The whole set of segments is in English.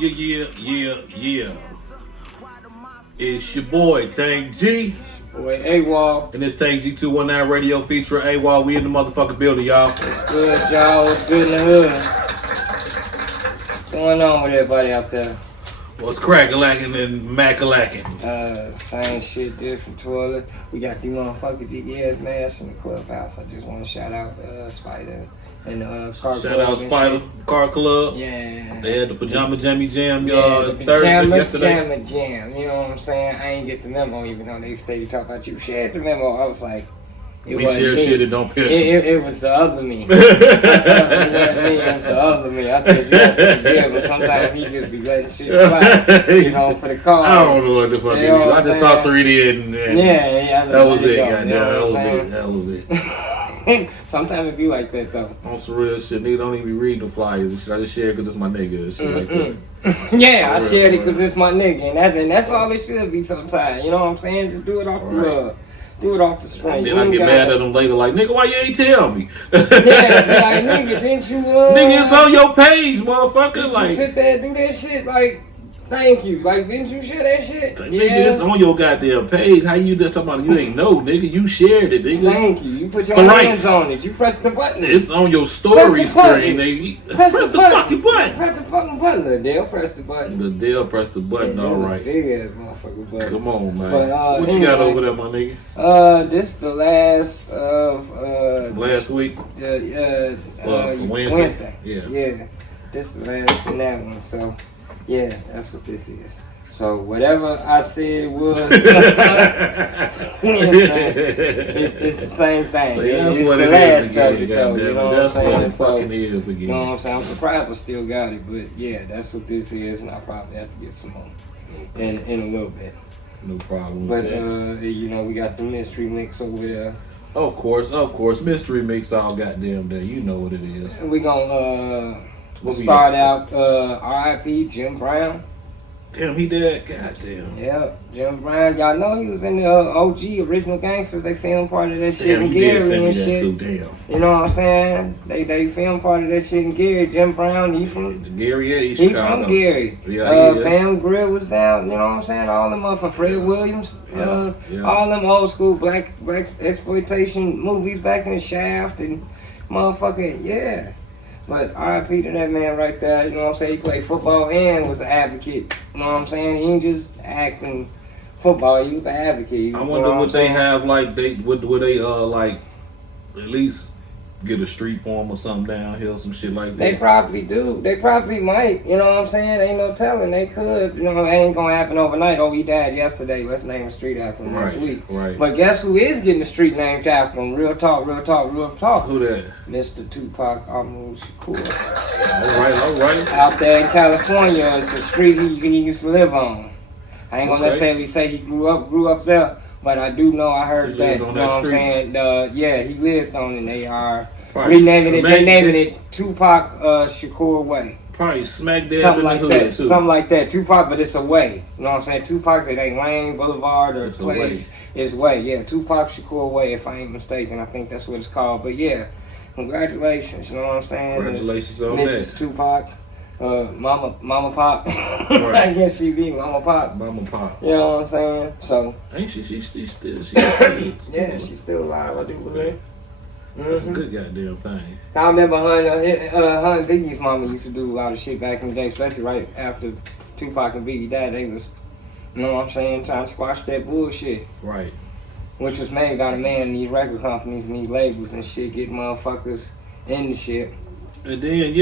Yeah. It's your boy, Tank G. Boy, AWOL. And it's Tank G 219 Radio featuring AWOL. We in the motherfucking building, y'all. What's good, y'all? What's good in the hood? What's going on with everybody out there? What's crack-a-lacking and mac-a-lacking? Same shit, different toilet. We got these motherfuckers GDS mash in the clubhouse. I just want to shout out Spider and car club. Shout out Spider, car club. Yeah. They had the Pajama Jammy Jam, the Thursday, yesterday. Pajama Jam, you know what I'm saying? I ain't get the memo, even though they stayed talking about you shared the memo. I was like, we share shit and don't piss. It was the other me. It was the other me. I said, you have to forgive, but sometimes he just be letting shit fly, you know, for the cars. I don't know what the fuck it is. I just saw 3D and yeah, that was it, goddamn. You know That was it. Sometimes it be like that, though. On some real shit, nigga don't even be reading the flyers and shit. I just share it because it's my nigga and shit like that. Yeah, I shared it because it's my nigga, and that's all it should be sometimes. You know what I'm saying? Just do it off the love. Do it off the strength. Then I get mad at them later, like, nigga, why you ain't tell me? Yeah, be like, nigga, didn't you? Nigga, it's on your page, motherfucker. Didn't like, you sit there and do that shit? Like, thank you. Like, didn't you share that shit? Nigga, it's on your goddamn page. How you talking about you ain't know, nigga? You shared it, nigga. Thank you. You put your hands on it. You pressed the button. It's on your story screen, nigga. Press the fucking button. Press the fucking button, Liddell. Press the button. Liddell press the button, yeah, alright. Big ass motherfucker button. Come on, man. But, what you got over there, my nigga? This the last of last week? Wednesday. Yeah. Yeah. This the last in that one. So yeah, that's what this is. So whatever I said it was, it's the same thing. So yeah, that's it's what the it last is again, though, you know what I'm saying? That's what it fucking is again. You know what I'm saying? I'm surprised I still got it, but yeah, that's what this is, and I'll probably have to get some more in a little bit. No problem. But you know, we got the mystery mix over there. Of course, mystery mix all goddamn day. You know what it is. And we gonna start out R.I.P. Jim Brown. Damn, he dead. Goddamn. Yeah, Jim Brown. Y'all know he was in the OG Original Gangsters. They filmed part of that shit in Gary and shit. Too, damn. You know what I'm saying? They filmed part of that shit in Gary. Jim Brown, he from Gary. Yeah, he from Gary. Yeah, Pam Grill was down. You know what I'm saying? All them for Fred Williams. All them old school black exploitation movies back in the Shaft and motherfucking yeah. But R.I.P. to that man right there, you know what I'm saying? He played football and was an advocate. You know what I'm saying? He ain't just acting football, he was an advocate. I wonder would they have like would they like at least get a street form or something downhill, some shit like that? They probably do. They probably might. You know what I'm saying? Ain't no telling. They could. You know, it ain't gonna happen overnight. Oh, he died yesterday. Let's name a street after him next week. Right. But guess who is getting a street named after him? Real talk. Who that? Mr. Tupac Shakur. All right. Out there in California, it's a street he used to live on. I ain't gonna necessarily say he grew up there. But I do know, I heard that, you know what I'm saying? Yeah, he lived on it, and they are renaming it Tupac Shakur Way. Probably smack dab in the hood, too. Something like that. Tupac, but it's a way. You know what I'm saying? Tupac, it ain't Lane, Boulevard, or place. It's way. Yeah, Tupac Shakur Way, if I ain't mistaken. I think that's what it's called. But yeah, congratulations, you know what I'm saying? Congratulations on that. Mrs. Tupac. Mama Pop. Right. I guess she be Mama Pop. You know what I'm saying? So. Ain't she still yeah, she's still alive, I do believe. That's a good goddamn thing. I remember her and Biggie's mama used to do a lot of shit back in the day, especially right after Tupac and Biggie died. They was, you know what I'm saying, trying to squash that bullshit. Right. Which was made by the man in these record companies and these labels and shit, getting motherfuckers in the shit. And then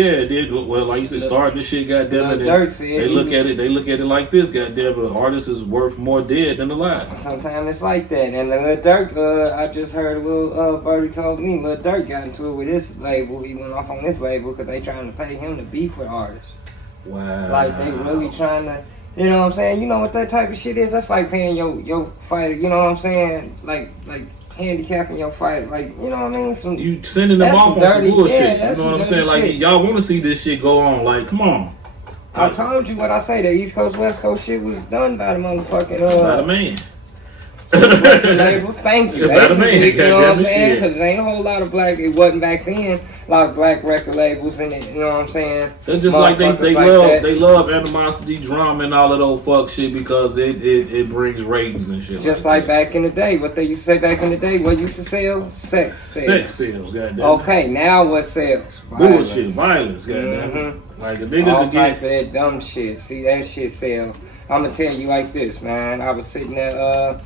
well, like you said, starting this shit, goddamn it. They look at it like this, goddamn it. An artist is worth more dead than alive. Sometimes it's like that. And Lil Durk, I just heard Lil Birdie told me Lil Durk got into it with his label. He went off on this label because they trying to pay him to beef with artists. Wow. Like they really trying to, you know what I'm saying? You know what that type of shit is? That's like paying your fighter. You know what I'm saying? Like handicapping your fight, like, you know what I mean? You sending them off on some bullshit. Yeah, you know what I'm saying? Like, y'all want to see this shit go on. Like, come on. I told you what I say. The East Coast, West Coast shit was done by the motherfucking... by the man. record labels. Thank you. That's big, you know what I'm saying? Because there ain't a whole lot of black. It wasn't back then. A lot of black record labels in it. You know what I'm saying? It's just like they love animosity, drama, and all of those fuck shit because it brings ratings and shit. Just like back in the day, what they used to say back in the day. What used to sell? Sex sales. Sex sales. Goddamn. Okay, now what sells? Bullshit, violence. Goddamn. Like a nigga all type of that dumb shit. See that shit sell. I'm gonna tell you like this, man. I was sitting there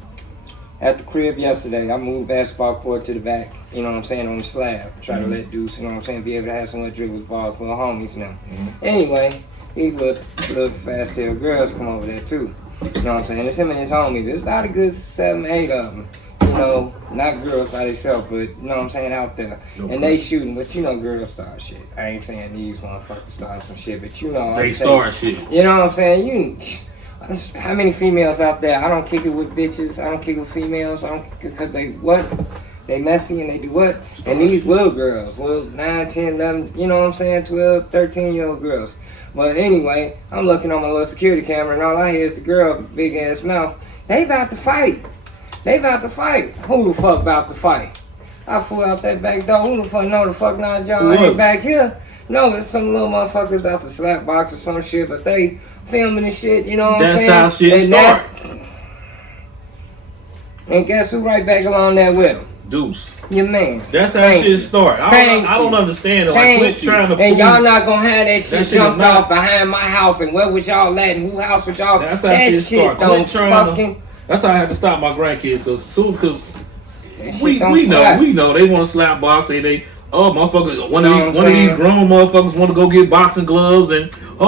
at the crib yesterday. I moved basketball court to the back, you know what I'm saying, on the slab. Try to let Deuce, you know what I'm saying, be able to have some little dribble balls for the homies now. Anyway, these little fast-tailed girls come over there too. You know what I'm saying? It's him and his homies. There's about a good 7, 8 of them. You know, not girls by themselves, but you know what I'm saying, out there. And they shooting, but you know girls start shit. I ain't saying these motherfuckers start some shit, but you know. They start shit. You know what I'm saying? How many females out there? I don't kick it with bitches. I don't kick it with females. I don't because they what? They messy and they do what? And these little girls, little 9, 10, 11, you know what I'm saying, 12, 13-year-old girls. But anyway, I'm looking on my little security camera and all I hear is the girl, big ass mouth. They about to fight. They about to fight. Who the fuck about to fight? I flew out that back door. Who the fuck? No, the fuck not y'all. I ain't back here. No, it's some little motherfuckers about to slap box or some shit, but they filming and shit, you know what I'm saying? That's how shit start. And guess who right back along there with him? Deuce. Your man. That's how shit start. I don't understand it. Like, quit trying to and y'all not gonna have that shit jumped off behind my house and where was y'all at and who house was y'all? That's how that shit start. Quit trying to. That's how I had to stop my grandkids because we know they want to slap box. Motherfuckers, one of these grown motherfuckers want to go get boxing gloves and we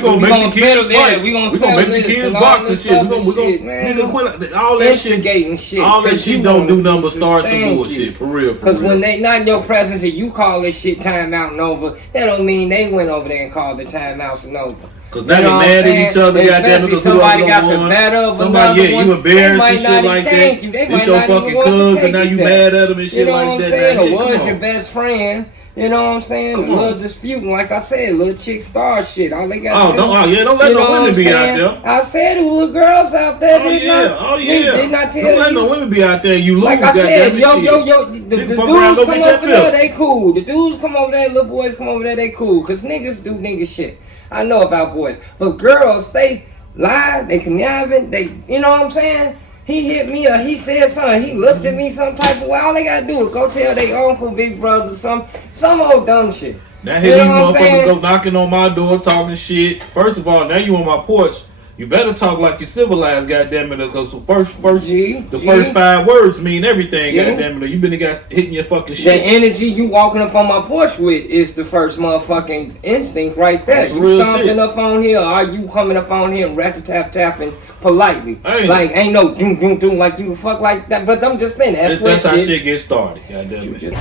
gonna make the kids fight. We gonna make the kids box and shit. We gonna quit all that shit. All that shit don't do nothing but start some bullshit for real. Because when they not in your presence and you call this shit timeout and over, that don't mean they went over there and called the timeouts and over. Cause now they mad at each other. Especially somebody got the better of somebody, you embarrassed and shit like that. It's your fucking cuz and now you mad at them and shit like that. You know what I'm saying? Or was your best friend. You know what I'm saying? A little disputing, like I said, little chick star shit. All they got don't let no women be out there. I said there were girls out there. Did not tell you. Don't let no women be out there. You lose. Like I said, the dudes come over there, they cool. The dudes come over there, little boys come over there, they cool. Cause niggas do nigga shit. I know about boys, but girls, they lie, they conniving, you know what I'm saying? He hit me or he said something, he looked at me some type of way. All they gotta do is go tell their uncle, big brother, some old dumb shit. Now here these motherfuckers go knocking on my door, talking shit. First of all, now you on my porch. You better talk like you're civilized, goddammit, because the first 5 words mean everything, goddammit. You been the guys hitting your fucking shit. The energy you walking up on my porch with is the first motherfucking instinct right there. That's you stomping up on here, or are you coming up on here and tapping politely? Ain't no doom doom doom like you fuck like that. But I'm just saying that's how shit gets started, goddammit.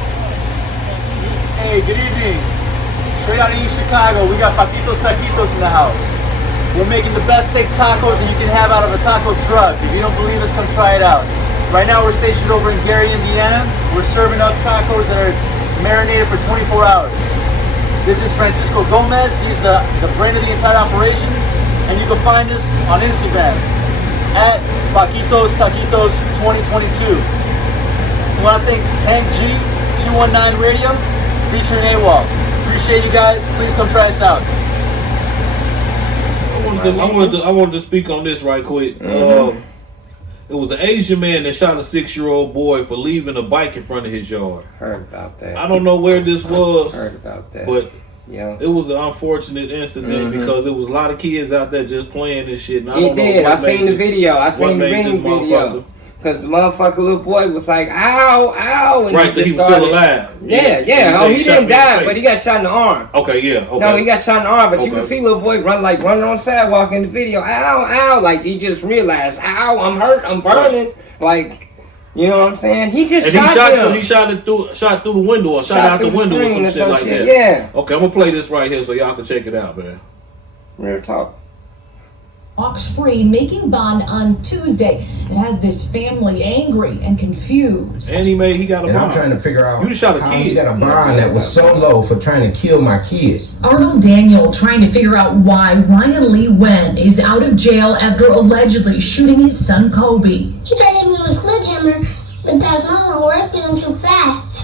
Hey, good evening. Straight out of East Chicago, we got Paquitos Taquitos in the house. We're making the best steak tacos that you can have out of a taco truck. If you don't believe us, come try it out. Right now we're stationed over in Gary, Indiana. We're serving up tacos that are marinated for 24 hours. This is Francisco Gomez. He's the brain of the entire operation. And you can find us on Instagram at Paquitos Taquitos 2022. We want to thank Tank G 219 Radio featuring AWOL. Appreciate you guys. Please come try us out. I wanted to speak on this right quick. It was an Asian man that shot a 6-year-old boy for leaving a bike in front of his yard. Heard about that. I don't know where this was. Heard about that. But it was an unfortunate incident because there was a lot of kids out there just playing this shit. And I seen the video. I seen the video. Because the motherfucker little boy was like, ow, ow. And so he was still alive. Yeah. Oh, he didn't die, but he got shot in the arm. Okay, yeah. Okay. No, he got shot in the arm, but you can see little boy running on the sidewalk in the video. Ow, ow. Like, he just realized, ow, I'm hurt, I'm burning. Like, you know what I'm saying? He just shot him. He shot through the window or shot out the window or some shit like that. Yeah. Okay, I'm going to play this right here so y'all can check it out, man. Real talk. walks free, making bond on Tuesday. It has this family angry and confused. And he got a bond. I'm trying to figure out you shot a how kid. He got a bond that was so low for trying to kill my kid. Arnold Daniel trying to figure out why Ryan Lee Wen is out of jail after allegedly shooting his son Kobe. He tried to hit me with a sledgehammer, but that's not gonna work because I'm too fast.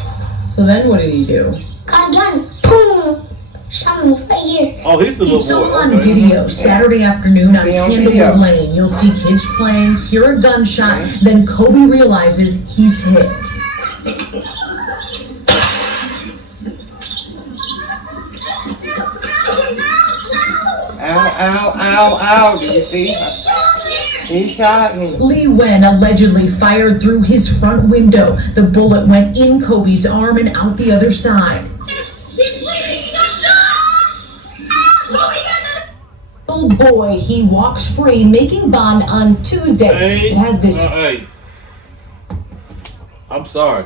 So then what did he do? Got a gun, boom, shot me right here. Oh, he's the little boy. So on video Saturday afternoon on Candlewood Lane, you'll see kids playing, hear a gunshot, then Kobe realizes he's hit. Ow, do you see? He shot me. Lee Wen allegedly fired through his front window. The bullet went in Kobe's arm and out the other side. Little boy, he walks free, making bond on Tuesday. It has this. I'm sorry.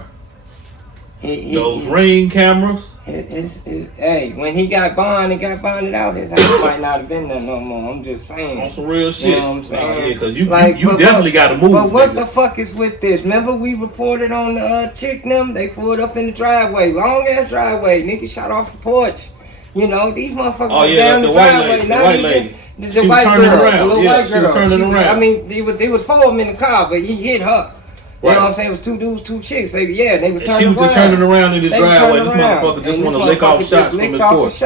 Those Ring cameras. Hey, when he got bond, he got bonded out. His house might not have been there no more. I'm just saying. On some real shit. You know what I'm saying? Yeah, because you definitely got to move. But what the fuck is with this? Remember we reported on the chick them? They pulled up in the driveway. Long ass driveway. Nigga shot off the porch. You know, these motherfuckers were down the driveway. The white lady. The white girl. The little white girl. She was turning around. I mean, it was 4 of them in the car, but he hit her. You know what I'm saying? It was 2 dudes, 2 chicks. They was turning around. She was just turning around in his driveway. This motherfucker just want to lick off shots from his porch.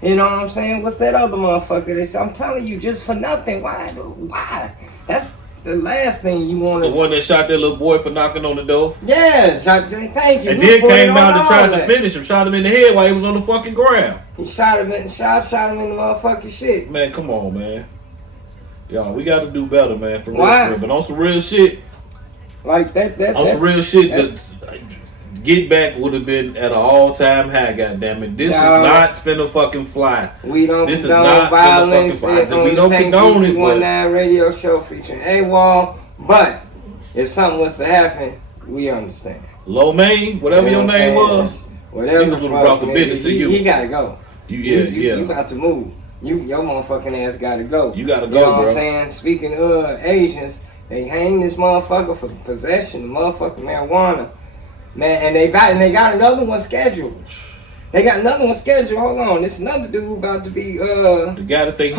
You know what I'm saying? What's that other motherfucker? I'm telling you, just for nothing. Why? That's the last thing you want to. The one that shot that little boy for knocking on the door. Yeah, thank you. And then came out and tried to finish him. Shot him in the head while he was on the fucking ground. He shot him in the motherfucking shit. Man, come on, man. Y'all, we got to do better, man. For real. Why? But on some real shit. Like that. On some real shit, just Get Back would have been at an all-time high, goddammit. This is not finna fucking fly. We don't this condone is not violence. Finna fly. We don't condone it. 19 radio show featuring AWOL. But if something was to happen, we understand. Lo Mein, whatever your name was, whatever. He would have brought the business to you. He gotta go. You got to move. Your motherfucking ass gotta go. You gotta go, you know what bro. I'm saying? Speaking of Asians, they hang this motherfucker for possession of motherfucking marijuana. Man, and they got another one scheduled. Hold on, this another dude about to be the guy that they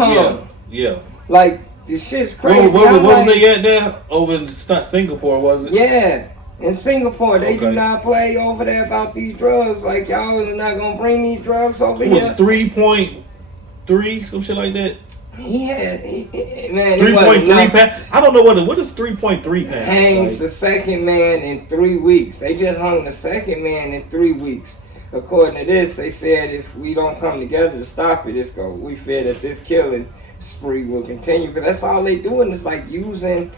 yeah. Like this shit's crazy. What was they at there? Over in Singapore, was it? Yeah. In Singapore, they do not play over there about these drugs. Like, y'all is not gonna bring these drugs over here. It was 3.3, some shit like that. He 3.3 pounds. I don't know what is 3.3 pounds. Hangs the second man in 3 weeks. They just hung the second man in 3 weeks. According to this, they said if we don't come together to stop it, we fear that this killing spree will continue. Because that's all they doing is like using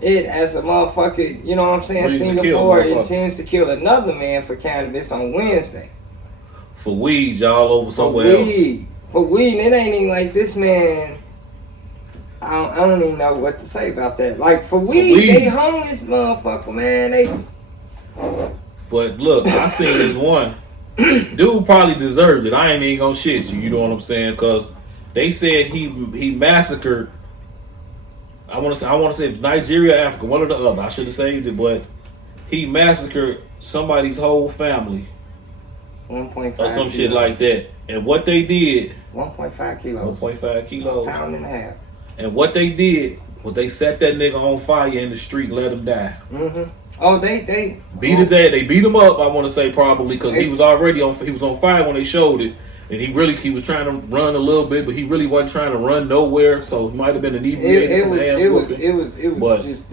it as a motherfucker. You know what I'm saying? Singapore intends to kill another man for cannabis on Wednesday. For weed, y'all over somewhere else. For weed, and it ain't even like this man. I don't even know what to say about that. Like for weed, they hung this motherfucker, man. But look, I seen this one. Dude probably deserved it. I ain't even gonna shit you. You know what I'm saying? Because they said he massacred. I want to say it's Nigeria, Africa, one or the other. I should have saved it, but he massacred somebody's whole family. 1.5 or some shit like that. And what they did, 1.5 kilos. 1.5 kilos. A pound and a half. And what they did was they set that nigga on fire in the street and let him die. Mm-hmm. Oh, they beat his ass. They beat him up. I want to say probably because he was already on. He was on fire when they showed it, and he was trying to run a little bit, but he really wasn't trying to run nowhere. So it might have been an inebriated. It was just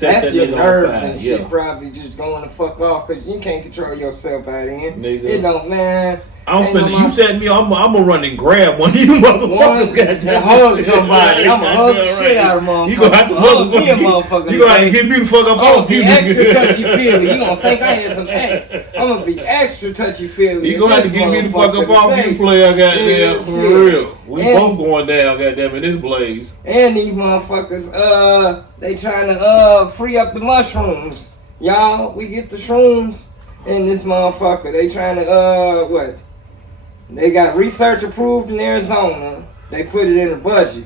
that's your nerves and shit. Probably just going the fuck off because you can't control yourself by then. It don't, man. You said me, I'm gonna run and grab one of you motherfuckers. Hug somebody. I'm gonna hug the shit out of motherfuckers. You gonna have to hug me, motherfucker. You gonna have to get me the fuck up off you. Extra touchy feely. You gonna think I had some X. I'm gonna be extra touchy feely. You gonna have to get me the fuck up off you, player. Goddamn, for real. We both going down, goddamn, in this blaze. And these motherfuckers, they trying to free up the mushrooms. Y'all, we get the shrooms in this motherfucker. They trying to what? They got research approved in Arizona. They put it in the budget.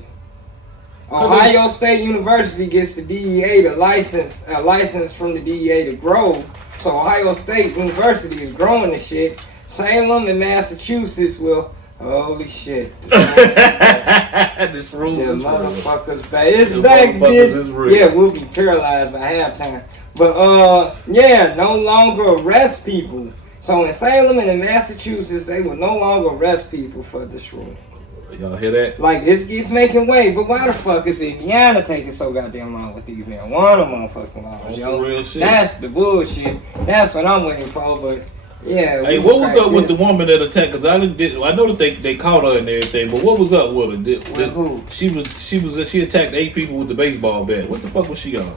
Ohio State University gets the DEA to license from the DEA to grow. So Ohio State University is growing the shit. Salem and Massachusetts will. Holy shit! This rules is motherfuckers back. It's back, bitch. Yeah, we'll be paralyzed by halftime. But yeah, no longer arrest people. So in Salem and in Massachusetts, they will no longer arrest people for the shroom. Y'all hear that? Like, it's making way, but why the fuck is Indiana taking so goddamn long with these marijuana motherfucking laws, yo? Real shit. That's the bullshit. That's what I'm waiting for, but yeah. Hey, what was up with the woman that attacked? Cause I know that they caught her and everything, but what was up with her? Who? She attacked 8 people with the baseball bat. What the fuck was she on?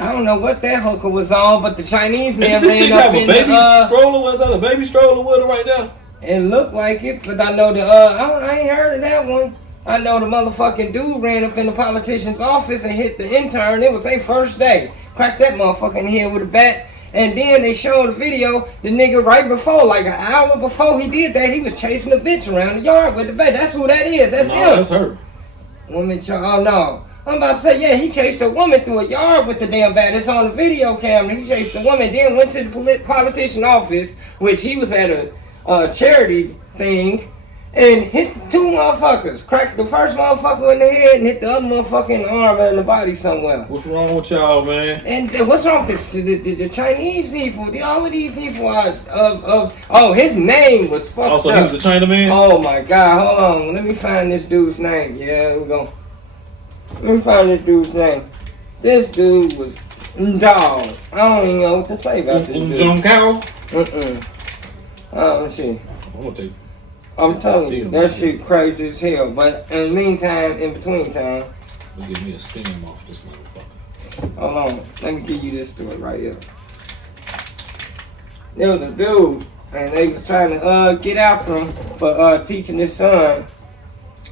I don't know what that hooker was on, but the Chinese man ran up in the stroller. Was that a baby stroller with her right now? It looked like it, but I know I ain't heard of that one. I know the motherfucking dude ran up in the politician's office and hit the intern. It was their first day. Cracked that motherfucker in the head with a bat. And then they showed a video, the nigga right before, like an hour before he did that, he was chasing a bitch around the yard with the bat. That's who that is. That's him. That's her. Woman, oh no. I'm about to say, yeah, he chased a woman through a yard with the damn bat. It's on the video camera. He chased a woman, then went to the politician's office, which he was at a charity thing, and hit 2 motherfuckers. Cracked the first motherfucker in the head and hit the other motherfucker in the arm and in the body somewhere. What's wrong with y'all, man? And what's wrong with the Chinese people? All of these people are oh, his name was fucked up. Oh, so he was a Chinaman? Oh my God, hold on. Let me find this dude's name. Yeah, here we go. Let me find this dude's name. This dude was dog. I don't even know what to say about this dude. Jung Kao? Let's see. I'm telling you, that shit crazy as hell. But in the meantime, in between time, give me a steam off this motherfucker. Hold on, let me give you this story right here. There was a dude, and they was trying to get after him for teaching his son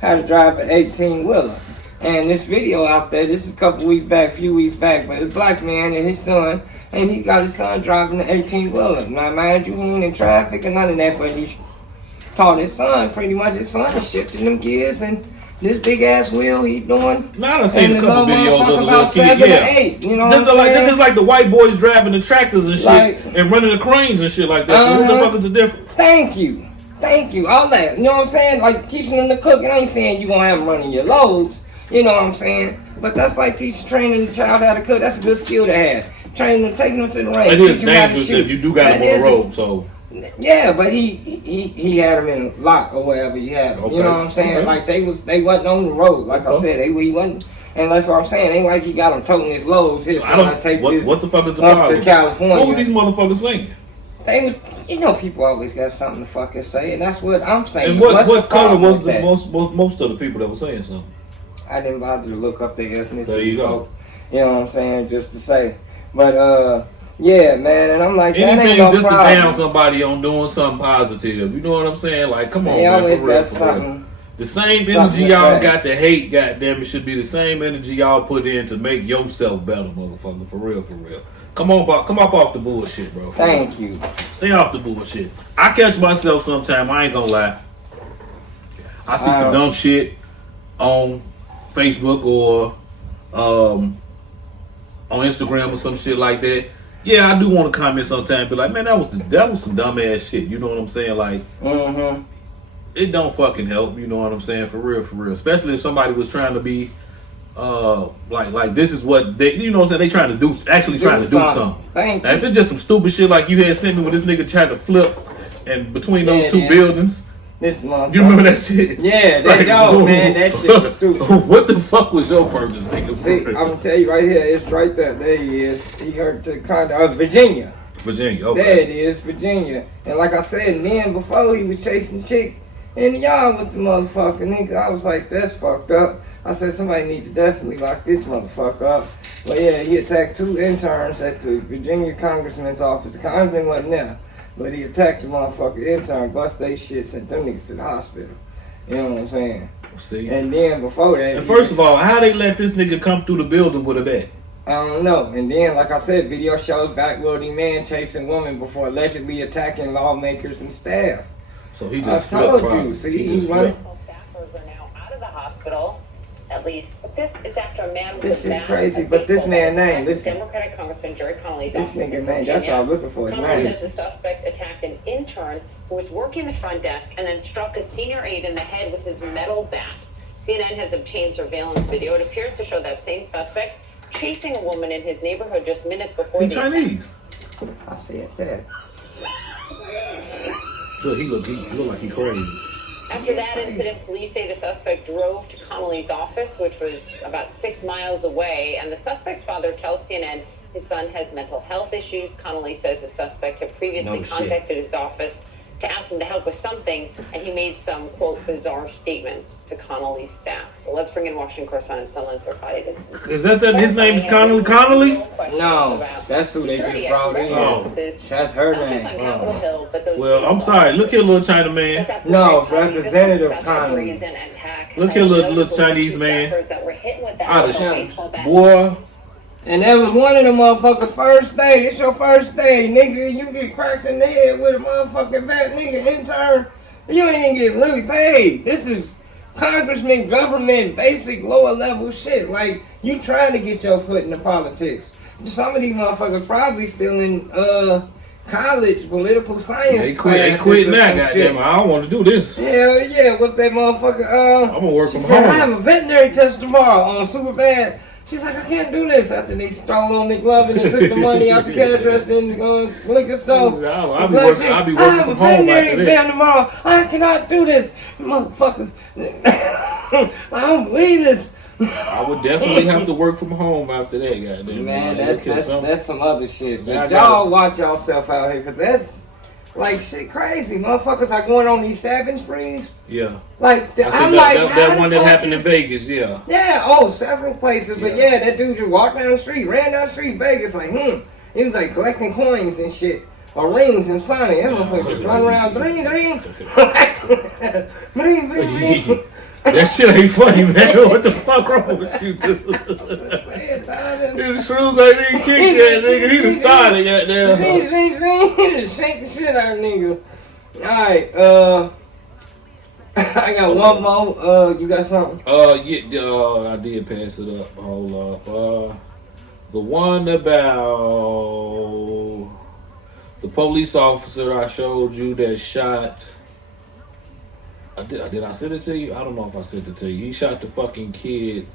how to drive an 18-wheeler. And this video out there, this is a few weeks back, but a black man and his son, and he got his son driving an 18-wheeler. Now, mind you, he ain't in traffic and none of that, but he taught his son, pretty much his son is shifting them gears, and this big ass wheel he doing. Now I seen a couple videos of the little kid, 7 or 8, you know that's just like the white boys driving the tractors and shit, like, and running the cranes and shit like that. So what the fuck is the difference? Thank you, all that. You know what I'm saying? Like teaching them to cook. And I ain't saying you gonna have them running your loads. You know what I'm saying? But that's like training the child how to cook. That's a good skill to have. Training them, taking them to the range. It is dangerous if you do got him on the road, so. Yeah, but he had him in a lot or wherever he had him. Okay. You know what I'm saying? Okay. Like they wasn't on the road. Like I said, he wasn't. And that's what I'm saying. Ain't like he got him toting his loads. His son take this what the fuck is the up problem? To California. What were these motherfuckers saying? They was, you know, people always got something to fucking say, and that's what I'm saying. And what color was the most of the people that were saying something? I didn't bother to look up their ethnicity. There you go. You know what I'm saying? Just to say. But, yeah, man, and I'm like, that anything ain't no just problem. to down somebody on doing something positive. You know what I'm saying? Like, come on, they man, always for real, got something. The same energy y'all got to hate, goddamn it, should be the same energy y'all put in to make yourself better, motherfucker. For real, for real. Come on, come up off the bullshit, bro. Thank you. Stay off the bullshit. I catch myself sometime, I ain't gonna lie. I see some dumb shit on Facebook or on Instagram or some shit like that. Yeah, I do want to comment sometime, be like, man, that was some dumb ass shit. You know what I'm saying? Like, it don't fucking help. You know what I'm saying? For real, for real. Especially if somebody was trying to be, like this is what they, you know what I'm saying? They trying to do, actually trying to do something. Now, if it's just some stupid shit like you had sent me with this nigga tried to flip, and between those two buildings. This motherfucker. You remember that shit? Yeah, man, that shit was stupid. What the fuck was your purpose, nigga? See, I'm gonna tell you right here, it's right there. There he is. He hurt the kind of Virginia. Virginia, okay. There it is, Virginia. And like I said, then before he was chasing chick in the yard with the motherfucker, nigga, I was like, that's fucked up. I said, somebody need to definitely lock this motherfucker up. But yeah, he attacked 2 interns at the Virginia congressman's office. The congressman wasn't there. But he attacked the motherfucker intern, bust they shit, sent them niggas to the hospital. You know what I'm saying? See? And then before that... And first of all, how they let this nigga come through the building with a bat? I don't know. And then, like I said, video shows backworthy man chasing woman before allegedly attacking lawmakers and staff. So he just I told you. See, he run... Staffers are now out of the hospital. at least. But this is after a man this shit crazy, but this man name, listen. Democratic Congressman Jerry Connolly's this office nigga in name, that's what I'm looking for. Connolly says the suspect attacked an intern who was working the front desk and then struck a senior aide in the head with his metal bat. CNN has obtained surveillance video. It appears to show that same suspect chasing a woman in his neighborhood just minutes before the attack. I see it there. Look, he look like he crazy. After that incident, police say the suspect drove to Connolly's office, which was about 6 miles away, and the suspect's father tells CNN his son has mental health issues. Connolly says the suspect had previously contacted his office to ask him to help with something, and he made some, quote, bizarre statements to Connolly's staff. So let's bring in Washington correspondent Sunlen Sarfati. Is that his name is Connolly? No, that's who they just brought in. That's her name. Well, I'm sorry. Look here, little China man. No, Representative Connolly. Look here, little Chinese man. Out of shit, boy. And that was one of the motherfuckers' first day. It's your first day, nigga. You get cracked in the head with a motherfucking bat, nigga, intern. You ain't even getting really paid. This is congressman, government, basic, lower level shit. Like, you trying to get your foot in the politics. Some of these motherfuckers probably still in college, political science. They quit now, goddamn. I don't want to do this. Hell yeah, what's that motherfucker? I'm gonna work from home. I have a veterinary test tomorrow on Superbad. She's like, I can't do this. After they stole on the glove and they took the money out the cash register and the liquor store. I'll be working from home. I have a veterinary exam tomorrow. I cannot do this. Motherfuckers. I don't believe this. I would definitely have to work from home after that, goddamn. Man, that's some other shit. But y'all watch yourself out here, because that's like shit crazy. Motherfuckers are going on these stabbing sprees. Yeah. Like, I'm like, like, that one that happened in Vegas, yeah. Yeah, several places. But yeah, that dude just walked down the street, ran down the street, Vegas, like, He was like collecting coins and shit. Or rings and Sonic. That motherfucker just run around, dream. Dream. That shit ain't funny, man. What the fuck wrong with you, dude? Dude, the shrews ain't even kicked that nigga. He done started, goddamn. He just shake the shit out of nigga. Alright, I got one more. You got something? Yeah, I did pass it up. Hold up. The one about the police officer I showed you that shot. Did I send it to you? I don't know if I sent it to you. He shot the fucking kid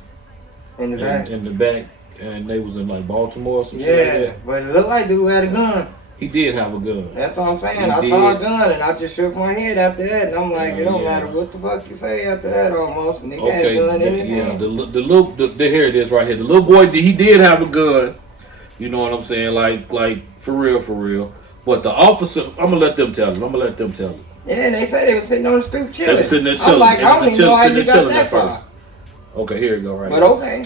in the back, and they was in like Baltimore or some shit like that. But it looked like dude had a gun. He did have a gun. That's what I'm saying. I saw a gun and I just shook my head after that, and I'm like, it don't matter what the fuck you say after that almost. And he had a gun in his hand. Here it is right here. The little boy, he did have a gun. You know what I'm saying? Like for real. But the officer, I'm gonna let them tell him. Yeah, and they said they were sitting on the stoop chilling. They were sitting there chilling. I'm like, I don't even know how you got that far. Okay, here you go, right. But okay.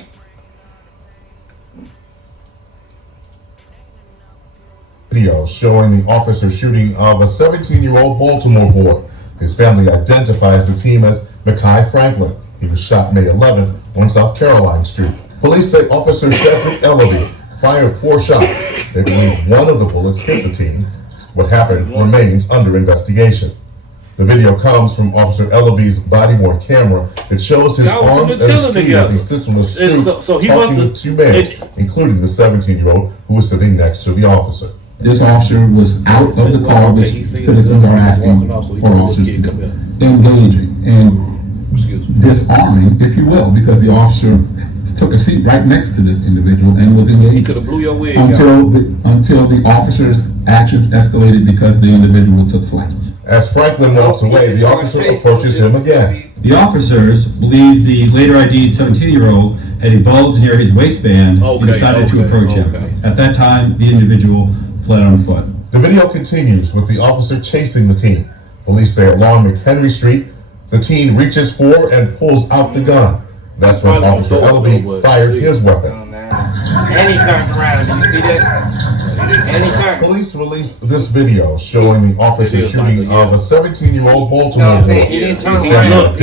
Video showing the officer shooting of a 17-year-old Baltimore boy. His family identifies the team as Mekhi Franklin. He was shot May 11th on South Caroline Street. Police say Officer Cedric Ellaby fired 4 shots. They believe one of the bullets hit the team. What happened remains under investigation. The video comes from Officer Ellaby's body-worn camera. It shows his arms and his feet as he sits on the stoop talking to 2 males, including the 17-year-old who was sitting next to the officer. This officer was out of the car, which citizens are asking for officers to do, engaging and disarming, if you will, because the officer took a seat right next to this individual and was engaged. He could have blew your wig until the officer's actions escalated because the individual took flight. As Franklin walks away, the officer approaches him again. The officers believe the later ID'd 17-year-old had a bulge near his waistband and decided to approach him. At that time, the individual fled on foot. The video continues with the officer chasing the teen. Police say along McHenry Street, the teen reaches for and pulls out the gun. That's when Officer Ellaby fired his weapon. And he turned around. Did you see that? And he turned. Police released this video showing the officer shooting of a 17-year-old Baltimore boy. He didn't turn around.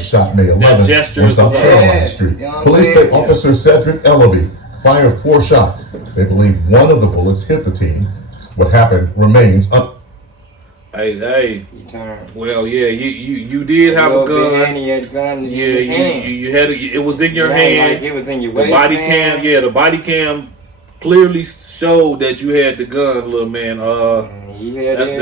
Shot May 11th on South Caroline Street. Police say Officer Cedric Ellaby fired 4 shots. They believe one of the bullets hit the teen. What happened remains Hey. He turned. Well, yeah, you did have a gun. And he had a gun in yeah, his hand. you had it was in your hand. Like it was in your the body waistband. cam. Yeah, the body cam clearly showed that you had the gun, little man. That's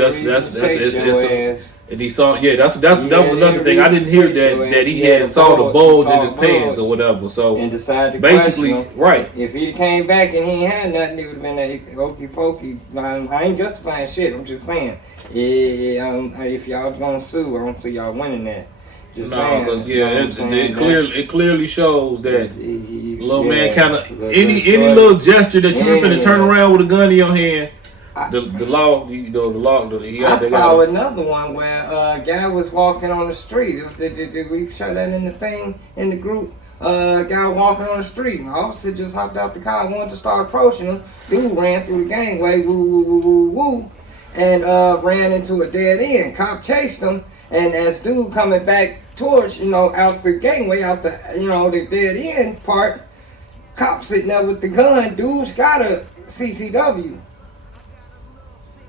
and he saw. Yeah, that was another thing. I didn't hear that he had saw the bulge in his pants or whatever. So and decided to basically, right. If he came back and he ain't had nothing, it would have been a hokey pokey. I ain't justifying shit. I'm just saying. If y'all gonna sue, I don't see y'all winning that. Just saying. Because it clearly shows that little man kind of any little gesture that you were finna turn around with a gun in your hand. The law. I saw another one where a guy was walking on the street. Did we show that in the thing in the group? A guy walking on the street. An officer just hopped out the car, wanted to start approaching him. Dude ran through the gangway, woo, and ran into a dead end. Cop chased him, and as dude coming back towards, out the gangway, out the, the dead end part, cop sitting there with the gun. Dude's got a CCW.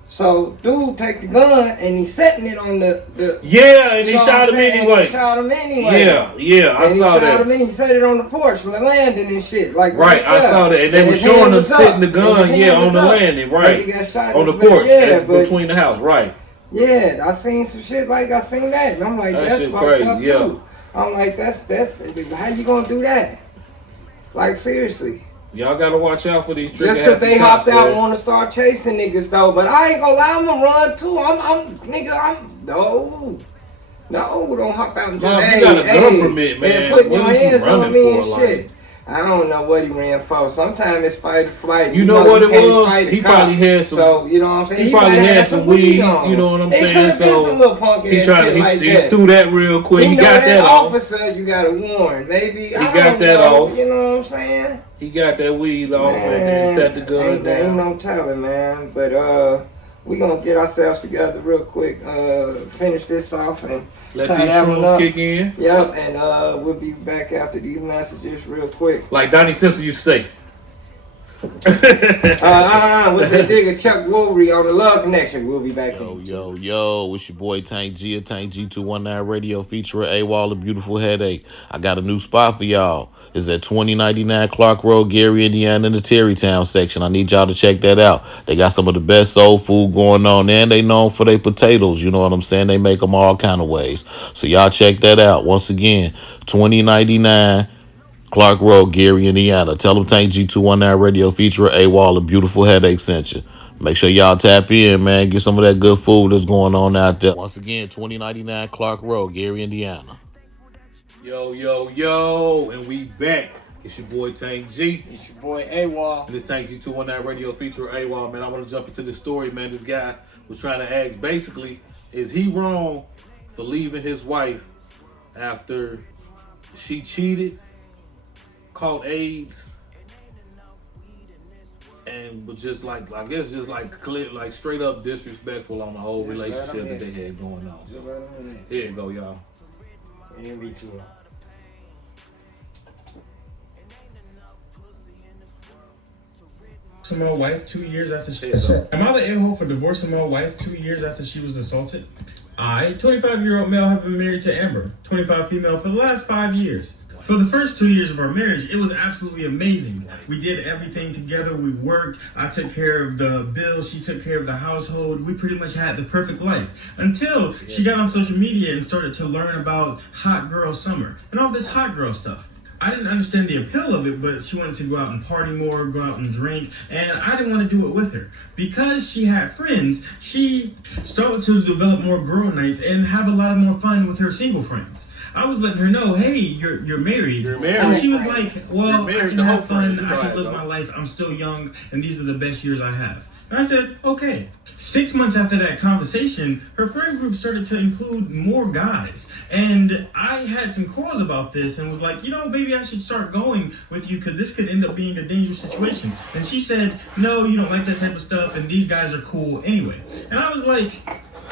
So, dude take the gun and he's setting it on the and he shot him anyway. He shot him anyway. Yeah, I saw that. He shot him and he set it on the porch from the landing and shit. Right, I saw that. And they were showing him setting the gun, on the landing, right. He got shot on the porch, between the house, right. Yeah, I seen some shit I seen that. And I'm like, that's fucked up too. I'm like, that's how you gonna do that? Like, seriously. Y'all gotta watch out for these trigger just because they hopped out and want to start chasing niggas though. But I ain't gonna lie, I'm gonna run too. Don't hop out and just, you got a gun permit, man. Putting your hands on me and shit. Like? I don't know what he ran for. Sometimes it's fight or flight. You know what it was? He probably had some. So, you know what I'm saying? He probably had some weed on. You know what I'm saying? So some little punk ass shit like that. He threw that real quick. He got that off. Officer, you gotta warn. Maybe he got that off. You know what I'm saying? He got that weed off and set the gun down. Ain't no telling, man. But we gonna get ourselves together real quick. Finish this off and let these shrooms kick in. Yep, and we'll be back after these messages real quick. Like Donnie Simpson used to say. What's that digger Chuck Woolery on the Love Connection? We'll be back. Yo, it's your boy Tank G, Tank G219 Radio featuring AWOL, The Beautiful Headache. I got a new spot for y'all. It's at 2099 Clark Road, Gary, Indiana, in the Terrytown section. I need y'all to check that out. They got some of the best soul food going on, and they known for their potatoes. You know what I'm saying? They make them all kind of ways. So y'all check that out. Once again, 2099 Clark Road, Gary, Indiana. Tell them Tank G219 Radio feature AWOL, The Beautiful Headache sent you. Make sure y'all tap in, man. Get some of that good food that's going on out there. Once again, 2099 Clark Road, Gary, Indiana. Yo, and we back. It's your boy Tank G. It's your boy AWOL. This Tank G219 Radio feature AWOL, man. I want to jump into the story, man. This guy was trying to ask, basically, is he wrong for leaving his wife after she cheated, caught AIDS, and was just like I guess just like clear, like straight up disrespectful on the whole relationship that they had going on. Here you go, y'all. Ain't be too long. My wife 2 years after she assaulted. Am I the a-hole for divorcing my wife 2 years after she was assaulted? I, 25-year-old male, have been married to Amber, 25 female, for the last 5 years. For the first 2 years of our marriage, it was absolutely amazing. We did everything together. We worked. I took care of the bills. She took care of the household. We pretty much had the perfect life until she got on social media and started to learn about hot girl summer and all this hot girl stuff. I didn't understand the appeal of it, but she wanted to go out and party more, go out and drink, and I didn't want to do it with her. Because she had friends, she started to develop more girl nights and have a lot more fun with her single friends. I was letting her know, hey, you're married. You're married. And she was like, well, I can have fun, I can live my life, I'm still young, and these are the best years I have. And I said, okay. 6 months after that conversation, her friend group started to include more guys. And I had some calls about this and was like, maybe I should start going with you because this could end up being a dangerous situation. And she said, no, you don't like that type of stuff and these guys are cool anyway. And I was like,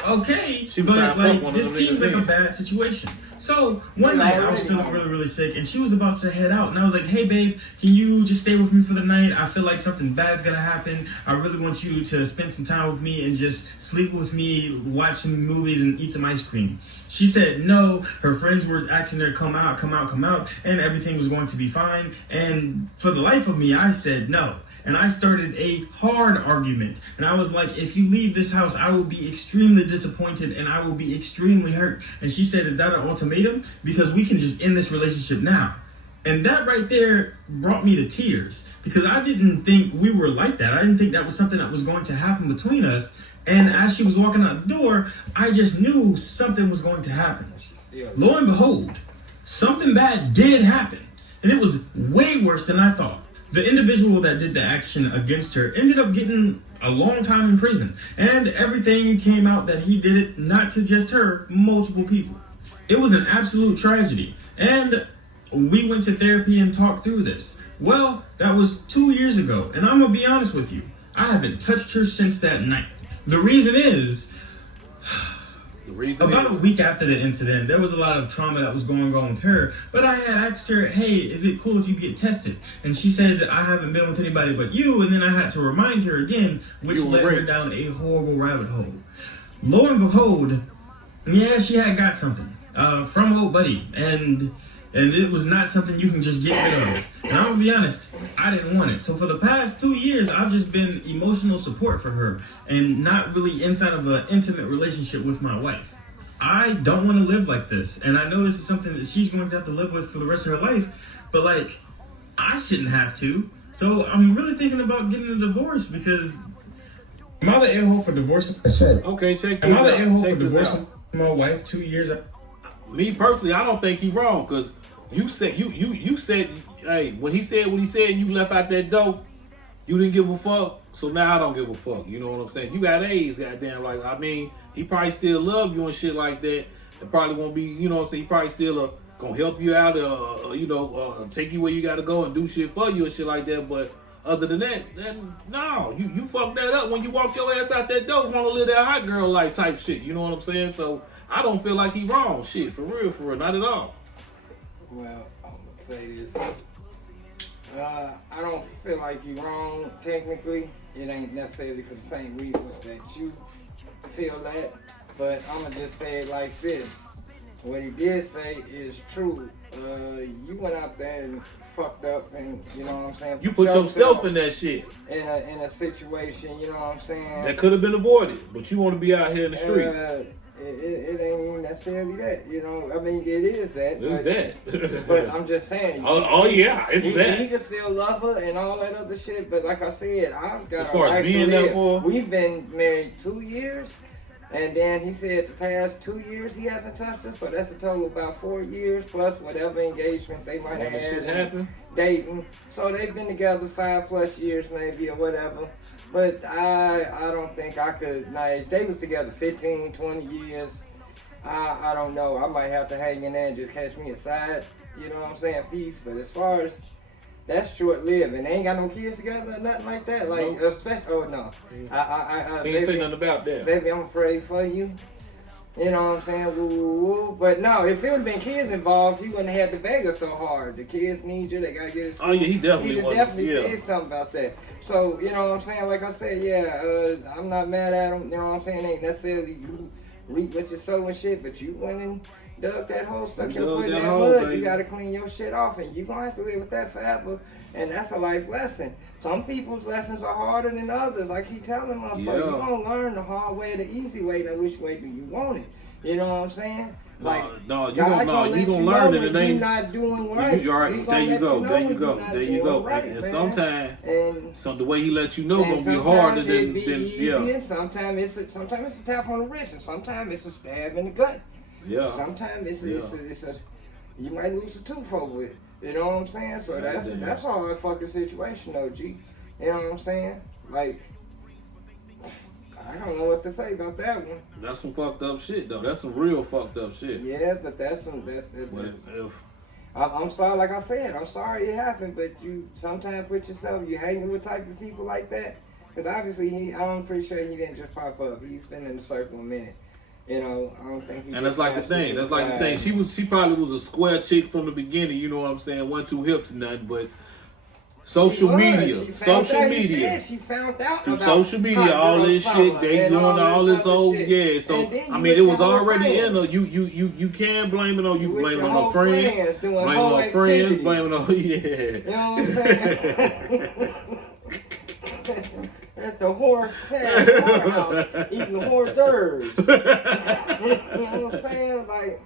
okay, but like this seems like a bad situation. So one night I was feeling really, really sick, and she was about to head out, and I was like, "Hey, babe, can you just stay with me for the night? I feel like something bad's gonna happen. I really want you to spend some time with me and just sleep with me, watch some movies, and eat some ice cream." She said no. Her friends were asking her to come out, and everything was going to be fine. And for the life of me, I said no. And I started a hard argument. And I was like, if you leave this house, I will be extremely disappointed and I will be extremely hurt. And she said, is that an ultimatum? Because we can just end this relationship now. And that right there brought me to tears because I didn't think we were like that. I didn't think that was something that was going to happen between us. And as she was walking out the door, I just knew something was going to happen. Lo and behold, something bad did happen. And it was way worse than I thought. The individual that did the action against her ended up getting a long time in prison. And everything came out that he did it not to just her, multiple people. It was an absolute tragedy. And we went to therapy and talked through this. Well, that was 2 years ago. And I'm going to be honest with you. I haven't touched her since that night. The reason is, about a week after the incident, there was a lot of trauma that was going on with her. But I had asked her, hey, is it cool if you get tested? And she said, I haven't been with anybody but you. And then I had to remind her again, which led her down a horrible rabbit hole. Lo and behold, yeah, she had got something from old buddy. And it was not something you can just get rid of. And I'm gonna be honest, I didn't want it. So for the past 2 years, I've just been emotional support for her and not really inside of an intimate relationship with my wife. I don't want to live like this. And I know this is something that she's going to have to live with for the rest of her life. But like, I shouldn't have to. So I'm really thinking about getting a divorce because am I the a-hole for divorcing? Okay, check this out. Am I the a-hole for divorcing my wife 2 years after? Me personally, I don't think he's wrong because you said you said, hey, when he said what he said, you left out that door. You didn't give a fuck, so now I don't give a fuck. You know what I'm saying? You got AIDS, goddamn. Like, I mean, he probably still love you and shit like that. It probably won't be, you know what I'm saying? He probably still gonna help you out, take you where you gotta go and do shit for you and shit like that. But other than that, then no, you fucked that up when you walked your ass out that door, wanna live that hot girl life type shit. You know what I'm saying? So I don't feel like he wrong. Shit, for real, not at all. Well, I'm gonna say this. I don't feel like you're wrong, technically. It ain't necessarily for the same reasons that you feel that. But I'm going to just say it like this. What he did say is true. You went out there and fucked up and, you know what I'm saying? You put yourself in that shit. In a situation, you know what I'm saying? That could have been avoided, but you want to be out here in the streets. It ain't even necessarily that, you know. I mean, it is that. It's that. But I'm just saying. Yeah, it's that. He can still love her and all that other shit. But like I said, I've got as far as being there for. We've been married 2 years, and then he said the past 2 years he hasn't touched her, so that's a total of about 4 years plus whatever engagement they might have had. Dating. So they've been together 5+ years maybe or whatever. But I don't think I could. Now, if they was together 15, 20 years, I don't know. I might have to hang in there and just catch me a side, you know what I'm saying, piece. But as far as that's short-lived, and they ain't got no kids together or nothing like that. Like, especially, oh no. They ain't say nothing about that. Baby, I'm afraid for you. You know what I'm saying? Woo, woo, woo. But no, if it would have been kids involved, he wouldn't have had to beg her so hard. The kids need you. They got to get his. Oh, yeah, he definitely said something about that. So, you know what I'm saying? Like I said, yeah, I'm not mad at him. You know what I'm saying? Ain't necessarily you reap what you sow and shit, but you went and dug that hole, stuck your foot in that mud. Baby. You got to clean your shit off, and you're going to have to live with that forever. And that's a life lesson. Some people's lessons are harder than others. I keep telling motherfuckers, you're going to learn the hard way, the easy way. Now, which way do you want it? You know what I'm saying? Like, you're gonna learn it. It ain't. You're not doing right. There you go. Right, and sometimes, the way he let you know gonna be harder than yeah. Sometimes it's a tap on the wrist, and sometimes it's a stab in the gut. Yeah. Sometimes it's a you might lose a tooth over it. You know what I'm saying? So that's a hard fucking situation, though, G. You know what I'm saying? Like, I don't know what to say about that one. That's some fucked up shit, though. That's some real fucked up shit. Yeah, but I'm sorry, like I said, I'm sorry it happened, but you sometimes put yourself, you hanging with type of people like that, because obviously I'm pretty sure he didn't just pop up. He's been in the circle a minute. You know, I don't think. And that's like the thing. That's like the thing. She probably was a square chick from the beginning. You know what I'm saying? Wasn't too hip to nothing, but social media. She found out through about social media, all this shit. They doing all this old shit. So I mean, it was already in her. You can't blame it on you. Blame it on her friends. Blame it on friends. Blame it on You know what I'm saying? At the whorehouse, eating hors d'oeuvres. You know what I'm saying? Like,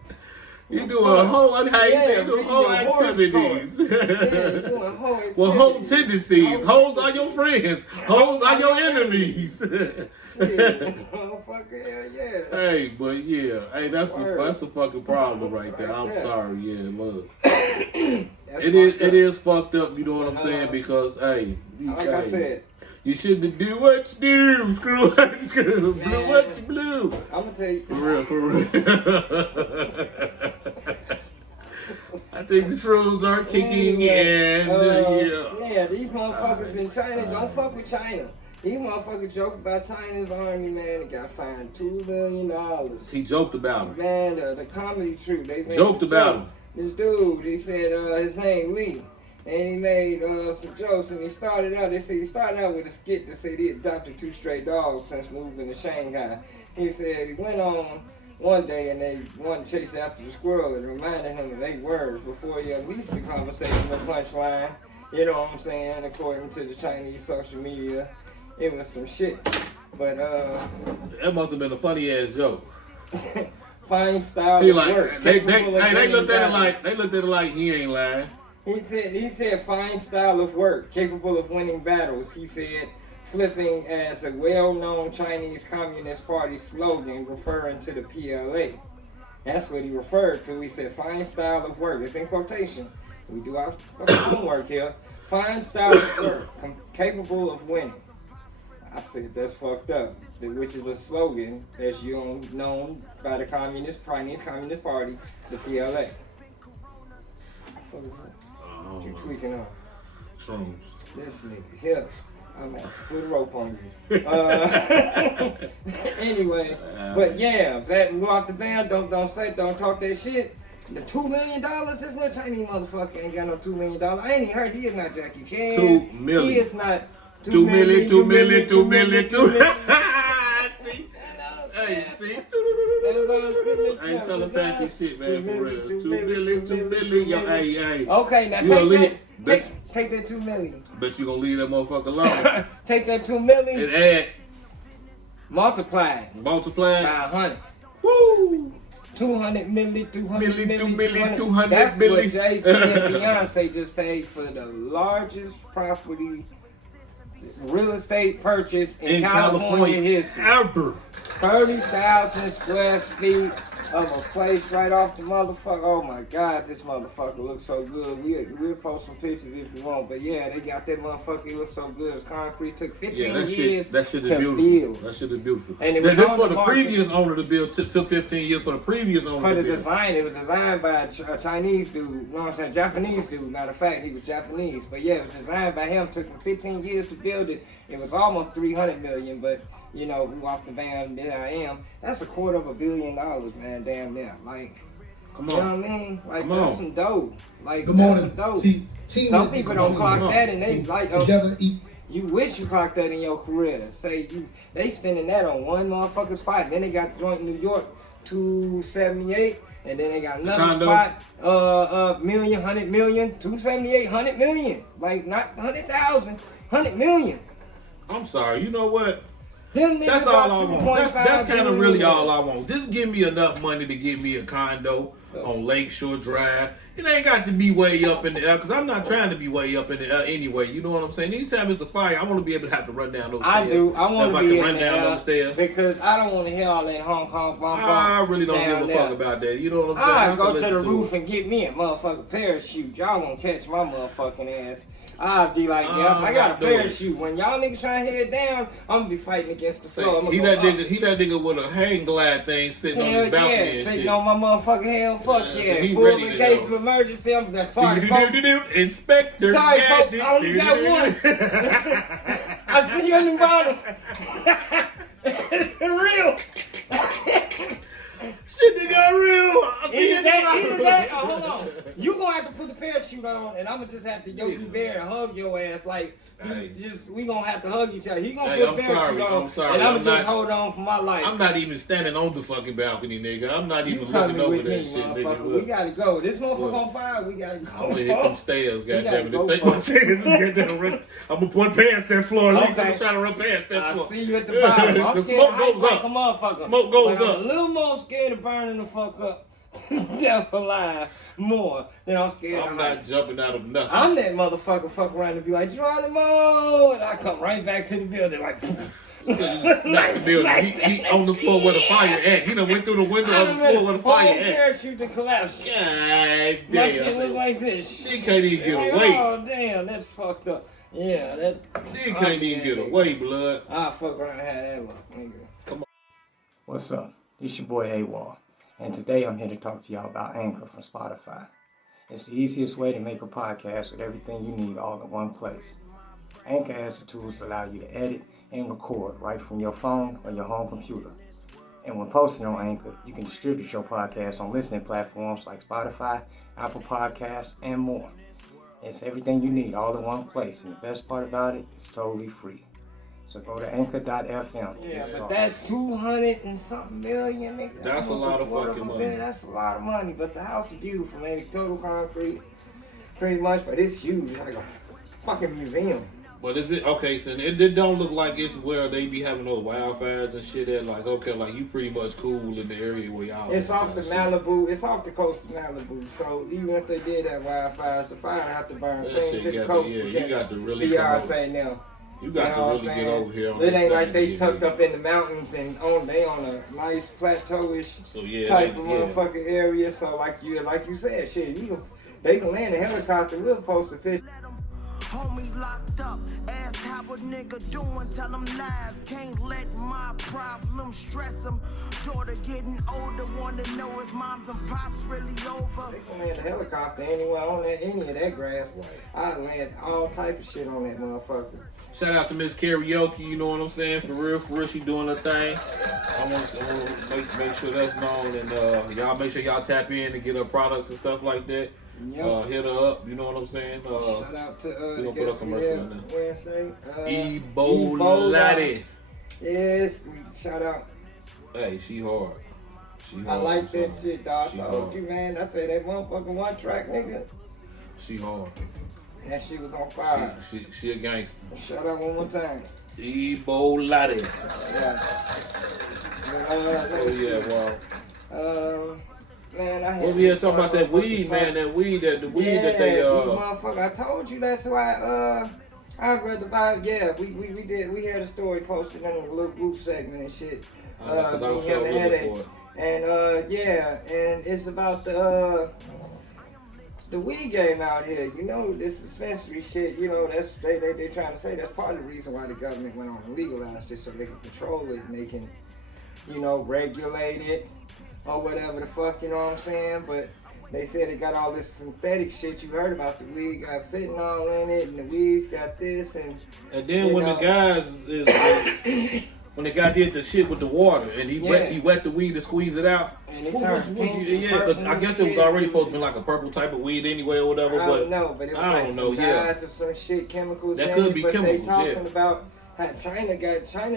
you doing a whole, how you say, you doing whole activities. Yeah, you doing whole activities. Well, whole tendencies. Hoes are your friends. Hoes are your enemies. Shit, motherfucker, hell yeah. Hey, but yeah, hey, that's a fucking problem right there. I'm sorry, yeah, look. It is fucked up. You know what I'm saying? Because hey, I said. You shouldn't do what you do. Screw what you screw. Blue what you blue. I'm gonna tell you. For real. I think the shrooms are kicking in. Yeah, these motherfuckers in China don't fuck with China. These motherfuckers joke about China's army, man. They got fined $2 million. He joked about him. Man, the comedy troupe. They joked about him. This dude, he said his name Lee. And he made some jokes, and he started out with a skit that said he adopted 2 stray dogs since moving to Shanghai. He said he went on one day and they wanted to chase after the squirrel and reminded him of 8 words before he unleashed the conversation with punchline. You know what I'm saying? According to the Chinese social media, it was some shit. But that must have been a funny ass joke. Fine style of work. They looked at it like he ain't lying. He said fine style of work, capable of winning battles. He said, flipping as a well-known Chinese Communist Party slogan referring to the PLA. That's what he referred to. He said fine style of work. It's in quotation. We do our homework here. Fine style of work, capable of winning. I said that's fucked up, which is a slogan that's known by the Communist Party, the PLA. What you tweaking on? Shrooms. This nigga here. I'm gonna put a rope on you. Anyway, but yeah, that go out the band, don't talk that shit. The $2 million, this little Chinese motherfucker ain't got no $2 million. I ain't even heard he is not Jackie Chan. 2 million. He is not 2 million. See? Hey, see? I ain't telling Patty shit, man, for real. 2 million. Yo, hey. Okay, now take that 2 million. Bet you gonna leave that motherfucker alone. Take that 2 million. And add. Multiply by 100. Woo! 200 million. That's what Jay-Z and Beyonce just paid for the largest property real estate purchase in California history. Ever. 30,000 square feet of a place right off the motherfucker. Oh my God, this motherfucker looks so good. We'll post some pictures if you want. But yeah, they got that motherfucker. It looks so good. It's concrete. Took 15 years that shit is to beautiful. build. That shit is beautiful. And it was this for the previous owner to build. Took 15 years for the previous owner for to the build. design. It was designed by a Chinese dude. You know what I'm saying? Japanese dude. Matter of fact, he was Japanese. But yeah, it was designed by him. Took him 15 years to build it. It was almost 300 million, but you know, we walked the van, there I am. That's $250 million, man, damn near. Like, come on. You know what I mean? Like, that's some dough. Like, that's some dough. See, some people don't clock that and they like, together eat. You wish you clocked that in your career. Say, they spending that on one motherfucking spot. And then they got the joint in New York, 278. And then they got another spot, million, 100 million, 278, 100 million. Like, not 100,000, 100 million. I'm sorry, you know what? That's all I want. That's kind of really all I want. Just give me enough money to get me a condo on Lakeshore Drive. It ain't got to be way up in the air, because I'm not trying to be way up in the air anyway. You know what I'm saying? Anytime it's a fire, I want to be able to have to run down those stairs. I do. I want to be run down those stairs. Because I don't want to hear all that Hong Kong bump. I really don't give a fuck about that. You know what I'm saying? I go to the roof and get me a motherfucking parachute. Y'all won't catch my motherfucking ass. I'll be like, yep, I got a parachute. When y'all niggas try to head down, I'm gonna be fighting against the floor. He that nigga with a hang glide thing sitting on his balcony and sitting shit. on my motherfucking hell, fuck yeah. So Full in case of emergency, I'm sorry, folks. Inspector sorry, folks, Gadget. I only got one. I see you in the bottom. Real. Shit, they got real. Either that, hold on. You gonna have to put the parachute on, and I'm gonna just have to Yogi Bear and hug your ass like. We gonna have to hug each other. He gonna put a parachute on, and I'm just hold on for my life. I'm not even standing on the fucking balcony, nigga. I'm not even looking over that shit, nigga. We gotta go. This motherfucker on fire. We gotta go. I'm gonna hit them stairs, goddamn it. Take my chances. I'm gonna put past that floor. At least I'm trying to run past that floor. I see you at the bottom. I'm scared. Like a motherfucker. Smoke goes up. I'm a little more scared of burning the fuck up. Death alive. More than I'm scared. I'm not jumping out of nothing. I'm that motherfucker fuck around and be like, Geronimo, and I come right back to the building like smack the building. He on the floor where the fire at. He done went through the window on the floor where the fire at. Parachute to collapse. God damn. My shit look like this. She can't even get away. Oh damn, that's fucked up. Yeah, that. She can't even get away, blood. I fuck around and have that one, nigga. Come on. What's up? It's your boy AWOL. And today I'm here to talk to y'all about Anchor from Spotify. It's the easiest way to make a podcast with everything you need all in one place. Anchor has the tools to allow you to edit and record right from your phone or your home computer. And when posting on Anchor, you can distribute your podcast on listening platforms like Spotify, Apple Podcasts, and more. It's everything you need all in one place, and the best part about it, it's totally free. So go to anchor.fm. Yeah, but that 200 and something million, nigga. That's a lot of fucking money. That's a lot of money. But the house is beautiful, man. It's total concrete, pretty much. But it's huge. It's like a fucking museum. But is it okay? So it don't look like it's where they be having those wildfires and shit. At like okay, like you pretty much cool in the area where y'all. It's off the Malibu. It's off the coast of Malibu. So even if they did have wildfires, the fire have to burn clean to the coast. Yeah, you got to really. Beyonce now. You got to really get over here. It ain't like they tucked up in the mountains and they on a nice plateauish type of motherfucking area. So like you said, shit, they can land a helicopter. We're supposed to fish. Homie locked up, ask how a nigga doing, tell him lies, can't let my problems stress him. Daughter getting older, wanna know if moms and pops really over. They can land a helicopter anywhere on any of that grass. I land all type of shit on that motherfucker. Shout out to Miss Karaoke, you know what I'm saying? For real, she doing her thing. I want to make sure that's known, and y'all make sure y'all tap in and get her products and stuff like that. Yep. Hit her up, you know what I'm saying? Shout out to we're gonna put a commercial in there. Ebola. Yes, shout out. Hey, she hard. I like that shit, dog. I told you, man. I say that motherfucking one track, nigga. She hard. That shit was on fire. She a gangster. Shout out one more time. Ebola. Yeah. Wow. Man, I had what we had talking about that weed, man. That weed that they motherfucker. I told you that's why I'd rather buy. Yeah, we had a story posted in a little group segment and shit. Cause I was sure looking for it. And and it's about the weed game out here. You know, this dispensary shit. You know, that's they trying to say that's part of the reason why the government went on and legalized it, so they can control it and they can, regulate it. Or whatever the fuck, you know what I'm saying? But they said it got all this synthetic shit. You heard about the weed got fentanyl in it, and the weeds got this, and then when the guys when the guy did the shit with the water, and he wet the weed to squeeze it out. And it turned pink. Because I guess it was already supposed to be like a purple type of weed anyway or whatever. I don't know, but it was like some dyes or some shit, chemicals. That could be chemicals. They talking about. China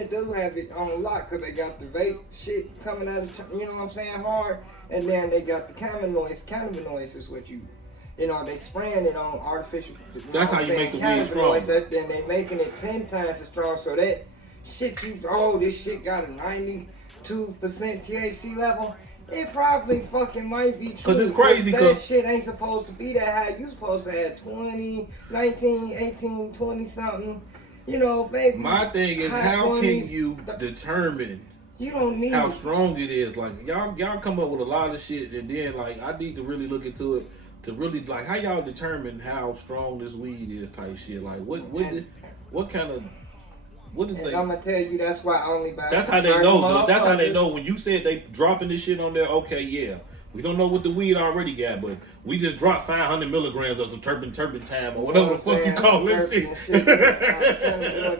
do have it on lock because they got the vape shit coming out of China, you know what I'm saying, hard, and then they got the cannabinoids is what they spraying it on artificial. That's how you make the weed strong. Then they making it 10 times as strong, so that shit this shit got a 92% THC level. It probably fucking might be true. Cause it's crazy. That shit ain't supposed to be that high. You supposed to have 20, 19, 18, 20 something. Baby. My thing is, how can you determine how strong it is? Like y'all come up with a lot of shit, and then I need to really look into it to really how y'all determine how strong this weed is type shit. Like what kind of what is it? I'm gonna tell you that's why I only buy. That's how they know. That's how they know when you said they dropping this shit on there. Okay, yeah. We don't know what the weed already got, but we just dropped 500 milligrams of some turpentine or whatever the fuck you call this shit.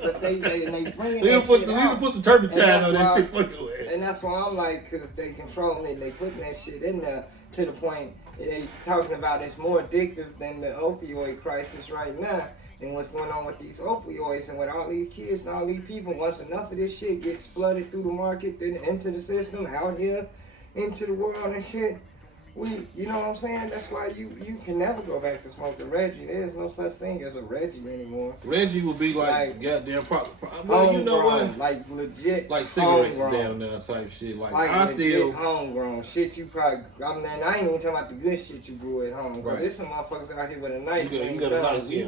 But they bring that shit out. We can put some turpentine on that shit for your ass. And that's why I'm like, because they controlling it, they putting that shit in there to the point they talking about it's more addictive than the opioid crisis right now. And what's going on with these opioids and with all these kids and all these people, once enough of this shit gets flooded through the market, then into the system, out here, into the world and shit, you know what I'm saying? That's why you can never go back to smoking Reggie. There's no such thing as a Reggie anymore. Reggie would be like goddamn well, you know what? Like legit, like cigarettes down there type shit. Like I still homegrown shit. You probably, I ain't even talking about the good shit you grew at home. Right. There's some motherfuckers out here with a knife. You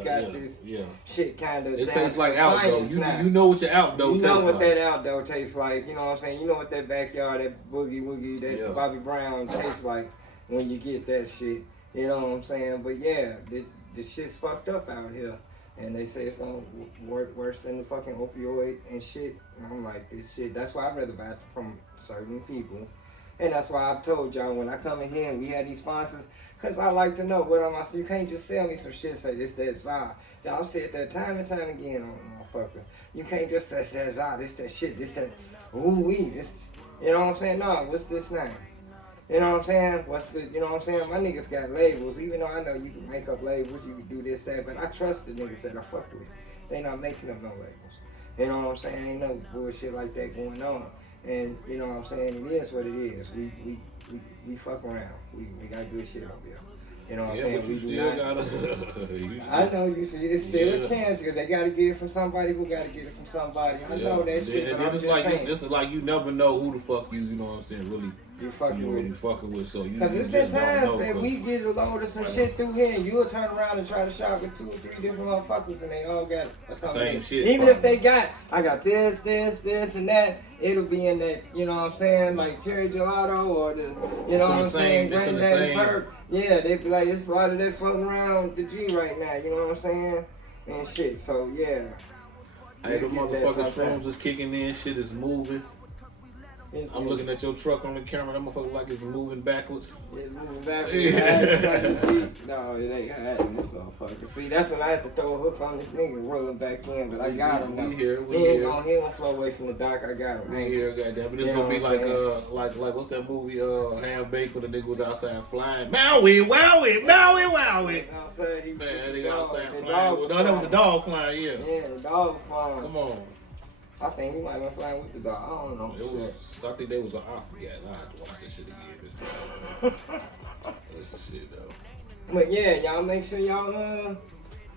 got this shit kind of. It tastes like outdoor. You know what your outdoor tastes like. You know what that outdoor tastes like. You know what I'm saying? You know what that backyard, that boogie woogie, that Bobby Brown tastes like. When you get that shit, you know what I'm saying? But yeah, this shit's fucked up out here. And they say it's gonna work worse than the fucking opioid and shit. And I'm like, this shit, that's why I'd rather buy it from certain people. And that's why I've told y'all when I come in here and we had these sponsors, because I like to know what I'm on. So you can't just sell me some shit, say this, that, Zah. I've said that time and time again on motherfucker. You can't just say that Zah, this, that shit, this, that, ooh-wee, this, you know what I'm saying? No, what's this name? You know what I'm saying? You know what I'm saying? My niggas got labels. Even though I know you can make up labels, you can do this, that, but I trust the niggas that I fuck with. They not making up no labels. You know what I'm saying? Ain't no bullshit like that going on. And you know what I'm saying? It is what it is. We fuck around. We got good shit out there. You know what I'm saying? But you still gotta. I know you see. It's still a chance because they gotta get it from somebody who gotta get it from somebody. I know that shit. And but it's like this is like you never know who the fuck you know what I'm saying, really. You fucking with. So you. Cause there's been times that we get a load of some shit through here, and you'll turn around and try to shop with 2 or 3 different motherfuckers, and they all got same shit. Even if they got, I got this, and that, it'll be in that, you know what I'm saying, like cherry gelato or the, you know what I'm saying, granddaddy perk. Yeah, they be like, it's a lot of that fucking around with the G right now. You know what I'm saying, and shit. So yeah. Hey, the motherfucking shrooms is kicking in. Shit is moving. I'm looking at your truck on the camera. That motherfucker like it's moving backwards. It's moving backwards. No, it ain't hiding this motherfucker. See, that's when I had to throw a hook on this nigga rolling back in, but I got him. He ain't gonna flow away from the dock. I got him. We here, goddamn. But it's gonna be like what's that movie? Half Baked when the nigga was outside flying. Maui. Outside, man, they outside flying. No, that was the dog flying. Yeah. Yeah, the dog flying. Come on. I think he might have been flying with the dog. I don't know. I think they was I forgot. I have to watch that shit again this time. That's the shit though. But yeah, y'all make sure y'all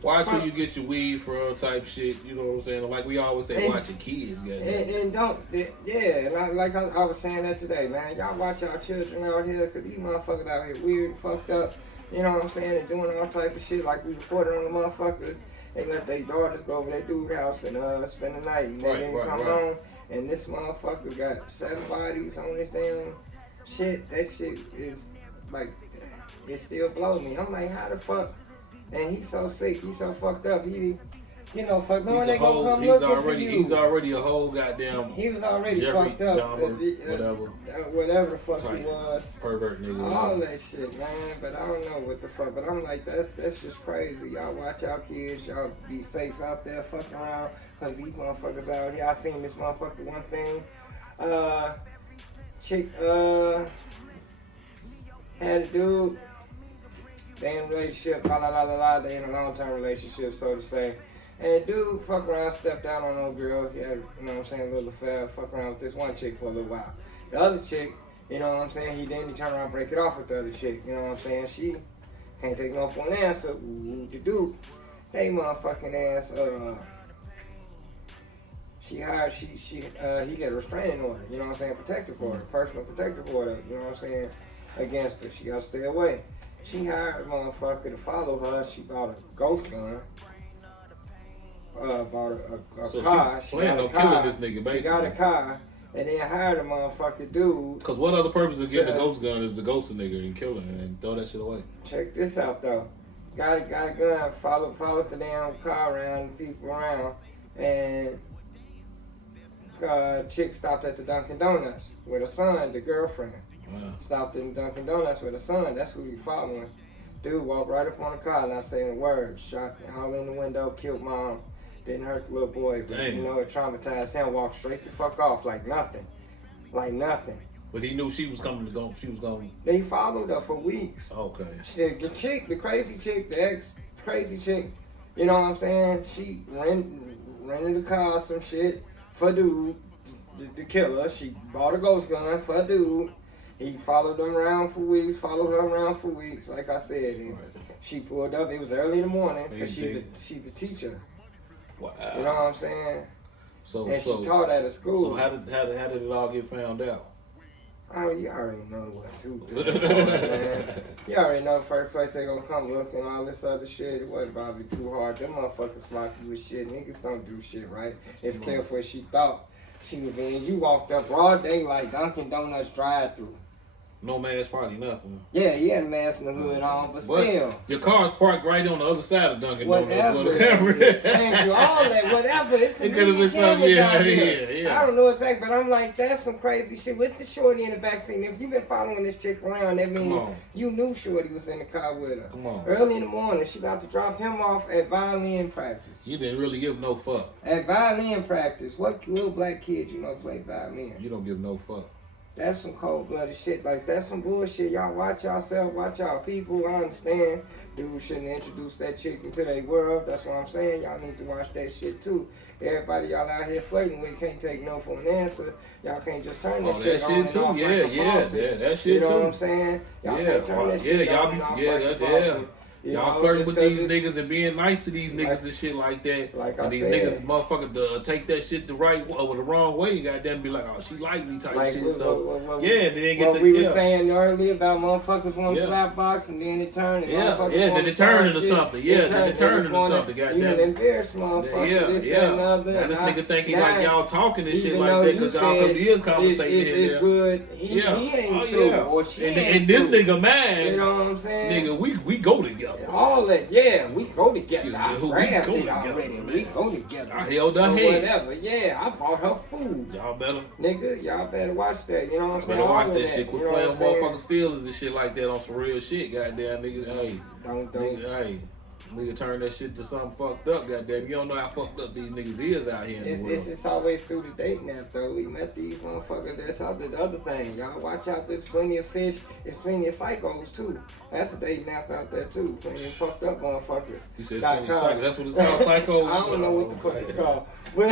watch who you get your weed from type shit. You know what I'm saying? Like we always say, watch your kids. And don't, and I was saying that today, man. Y'all watch y'all children out here, cause these motherfuckers out here weird, fucked up. You know what I'm saying? And doing all type of shit like we reported on the motherfucker. They let their daughters go over their dude's house and spend the night, and they didn't come home. And this motherfucker got 7 bodies on his damn shit. That shit is like, it still blows me. I'm like, how the fuck? And he's so sick, he's so fucked up. You know, fuck, no one they gonna come looking for you. He's already a whole goddamn. He was already Jeffrey fucked up. Dahmer, whatever the fuck he was. Pervert nigga. All that shit, man. But I don't know what the fuck. But I'm like, that's just crazy. Y'all watch y'all kids. Y'all be safe out there, fucking around. Cause these motherfuckers out here. I seen this motherfucker one thing. Chick had a dude. They in a relationship. They in a long-term relationship, so to say. And dude fuck around, stepped out on no girl. He had, you know what I'm saying, a little affair, fuck around with this one chick for a little while. The other chick, you know what I'm saying, he turn around and break it off with the other chick. You know what I'm saying? She can't take no for an answer. The dude, they motherfucking ass, he got a restraining order, you know what I'm saying, protective order, personal protective order, you know what I'm saying, against her. She gotta stay away. She hired a motherfucker to follow her. She bought a ghost gun. Bought a car. She planned on killing this nigga, basically. She got a car and then hired a motherfucking dude. Cause what other purpose of getting a ghost gun is to ghost a nigga and kill her and throw that shit away? Check this out though. Got a gun, followed the damn car around, the people around, and chick stopped at the Dunkin' Donuts with her son, the girlfriend. Stopped in Dunkin' Donuts with a son. That's who he following. Dude walked right up on the car, not saying a word. Shot all in the window, killed mom. Didn't hurt the little boy, but you know, it traumatized him. Walked straight the fuck off like nothing. Like nothing. But he knew she was coming to go. She was going. They followed her for weeks. Okay. The chick, the crazy chick, the ex crazy chick, you know what I'm saying? She rented a car or some shit for dude, the killer. She bought a ghost gun for dude. He followed them around for weeks, followed her around for weeks, like I said. And she pulled up. It was early in the morning because she's a teacher. Wow. You know what I'm saying? So she taught at a school. So how did it all get found out? Oh, you already know what to do, man. You already know the first place they gonna come look and all this other shit. It wasn't probably too hard. Them motherfuckers sloppy with shit. Niggas don't do shit right. It's careful. She thought she was in. You walked up broad daylight, Dunkin' Donuts drive-through. No mask, probably nothing. Yeah, he had a mask and the hood on, but still. Your car's parked right on the other side of Dunkin' Donuts. Whatever. Thank you. All that, whatever. It's some cameras out here. Yeah. I don't know exactly, but I'm like, that's some crazy shit. With the shorty in the backseat, if you've been following this chick around, that means you knew shorty was in the car with her. Come on. Early in the morning, she about to drop him off at violin practice. You didn't really give no fuck. At violin practice. What little black kid you know play violin? You don't give no fuck. That's some cold-blooded shit. Like, that's some bullshit. Y'all watch yourself, watch y'all people. I understand. Dude shouldn't introduce that chick into their world. That's what I'm saying. Y'all need to watch that shit, too. Everybody y'all out here flirting with can't take no for an answer. Y'all can't just turn that shit on and off like a faucet. That shit too. You know what I'm saying? Y'all can't turn that shit on and off like a faucet. Y'all flirting with these niggas and being nice to these niggas and shit like that. Like and these niggas, motherfucker, take that shit the right or the wrong way. You goddamn be like, oh, she like me type shit. They didn't get we were saying earlier about motherfuckers want to slap box and then it turned. Then it turned into something. Then it turned into something. Goddamn. You embarrassed motherfucker. That, and other. Now this nigga think he like y'all talking and shit like that because y'all is conversating. It's good. He ain't through. Or she and this nigga mad. You know what I'm saying? Nigga, we go together. All that, yeah, we go together. I grabbed it already. We go together. I held her head. Whatever, yeah, I bought her food. Y'all better. Nigga, y'all better watch that. You know what I'm saying? Better watch that shit. Quit playing motherfuckers' feelings and shit like that on some real shit, goddamn nigga. Hey, nigga turn that shit to something fucked up, goddamn. You don't know how fucked up these niggas is out here in the world. It's always through the dating app, though. We met these motherfuckers. That's the other thing. Y'all watch out. There's plenty of fish. There's plenty of psychos, too. That's a dating app out there, too. Plenty of fucked up motherfuckers. You said psycho. That's what it's called, psycho? I don't know what the fuck it's called. But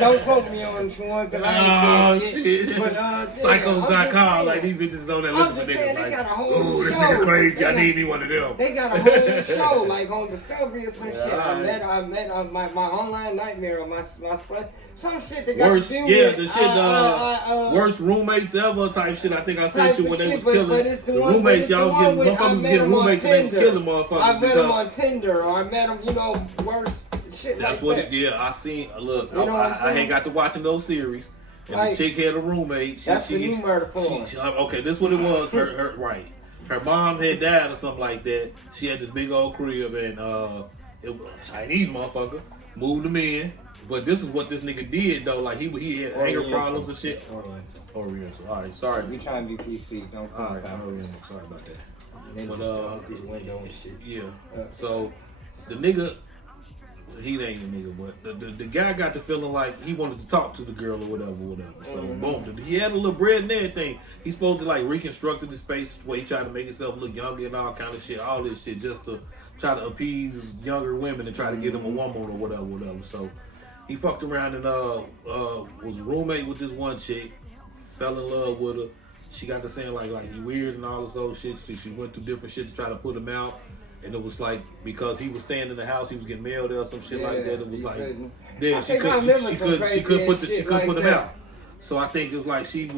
don't quote me on this one, because I ain't saying shit. But, Psychos.com, like these bitches on there looking for niggas like, ooh, this nigga crazy, I need me one of them. They got a whole show, like on Discovery or some shit. I met my online nightmare of my son. Some shit that got worst, to do with the shit, worst roommates ever type shit. I think I sent you when they was killing the roommates. Y'all was getting motherfuckers getting roommates and they was killing motherfuckers. I met him on Tinder, or I met him, worse shit. That's like what that. I seen. Look, I ain't got to watching those series. And the chick had a roommate. That's the new murder porn. Okay, this what it was. Her right. Her mom had died or something like that. She had this big old crib and it was a Chinese motherfucker moved him in. But this is what this nigga did though. Like he had anger problems and shit. Oriental. All right, sorry. We trying to be PC. Don't call it Oriental. Sorry about that. But yeah. So the nigga, he ain't a nigga, but the guy got the feeling like he wanted to talk to the girl or whatever. So boom, he had a little bread and everything. He's supposed to like reconstructed his face where he tried to make himself look younger and all kind of shit, all this shit just to try to appease younger women and try to get him a woman or whatever. So he fucked around and was a roommate with this one chick, fell in love with her. She got to saying like you weird and all this old shit. She went through different shit to try to put him out. And it was like because he was staying in the house, he was getting mail there or some shit like that. It was like, she couldn't put him out. So I think it was like she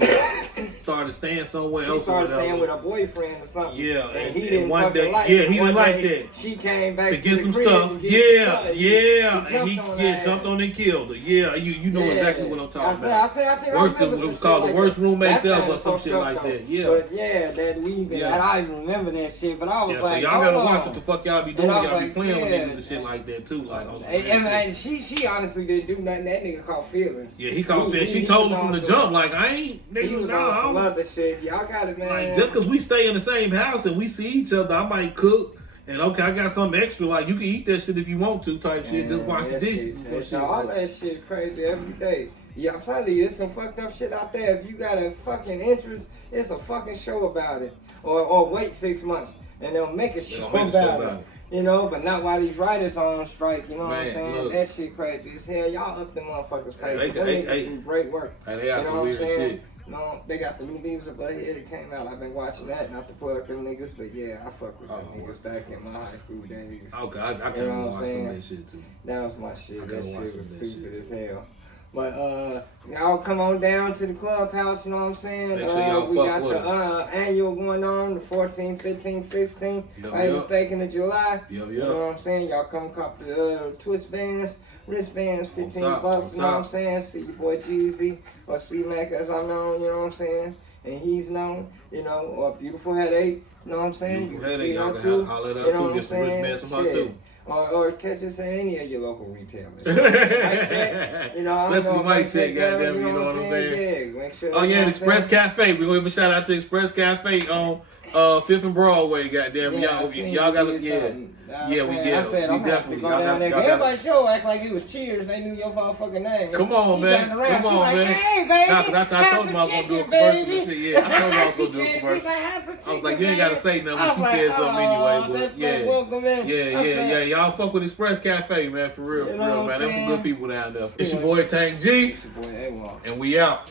started staying somewhere else. She started staying with her boyfriend or something. Yeah, and he didn't one day, like he didn't like that. She came back to get some crib stuff. And get And he jumped on and killed her. Yeah, you know exactly what I'm talking about. I think it was called the worst roommates ever or some shit like that. Yeah, but that leaving, I even remember that shit. But I was like, so y'all gotta watch what the fuck y'all be doing. Y'all be playing with niggas and shit like that too. Like, and she honestly didn't do nothing. That nigga caught feelings. Yeah, he caught feelings. She told him from the jump. Like I ain't. Nigga, he was on some other shit. Y'all got it, man. Like, just because we stay in the same house and we see each other, I might cook. And okay, I got something extra. Like you can eat that shit if you want to. Type shit. Just wash the dishes. And some shit. All that shit crazy every day. Yeah, I'm telling you, it's some fucked up shit out there. If you got a fucking interest, it's a fucking show about it. Or wait 6 months and they'll make a show about it. You know, but not while these writers are on strike. You know what I'm saying? Look. That shit crazy as hell. Y'all up them motherfuckers crazy. They do great work. They got some weird shit. No, they got the new Beavis and Butthead that came out. I've been watching that, not to plug them niggas, but yeah, I fuck with them niggas back in my high school days. Okay, I can watch some of that shit too. That was my shit. That shit was stupid as hell. But y'all come on down to the clubhouse, you know what I'm saying? Make sure y'all we got with the annual going on, the 14, 15, 16. If I ain't mistaken, in July. You know what I'm saying? Y'all come cop the twist bands, wristbands, $15, you know what I'm saying? See your boy Jeezy or C-Mac as I'm known, you know what I'm saying? And he's known, you know, or Beautiful Headache, you know what I'm saying? Beautiful you can Headache, see y'all her can too. holler at her You know too, what get I'm some saying? wristbands from her too. Or catch us at any of your local retailers. Mike Check, you know, especially Mike Check, goddamn, you know what I'm saying? Yeah, make sure. Oh yeah, and Express Cafe. We're gonna give a shout out to Express Cafe on 5th and Broadway. Goddamn, y'all gotta we definitely go down there. Everybody show act like it was Cheers. They knew your motherfucking name. Come on, man. Come on, man. Hey, baby, I told him I was gonna do a commercial. Yeah, I told him I was gonna do a commercial. I was like, you ain't gotta say nothing, but she said something anyway. But yeah. Y'all fuck with Express Cafe, man. For real, man. Them some good people down there. It's your boy Tank G. It's your boy A-Wall. And we out.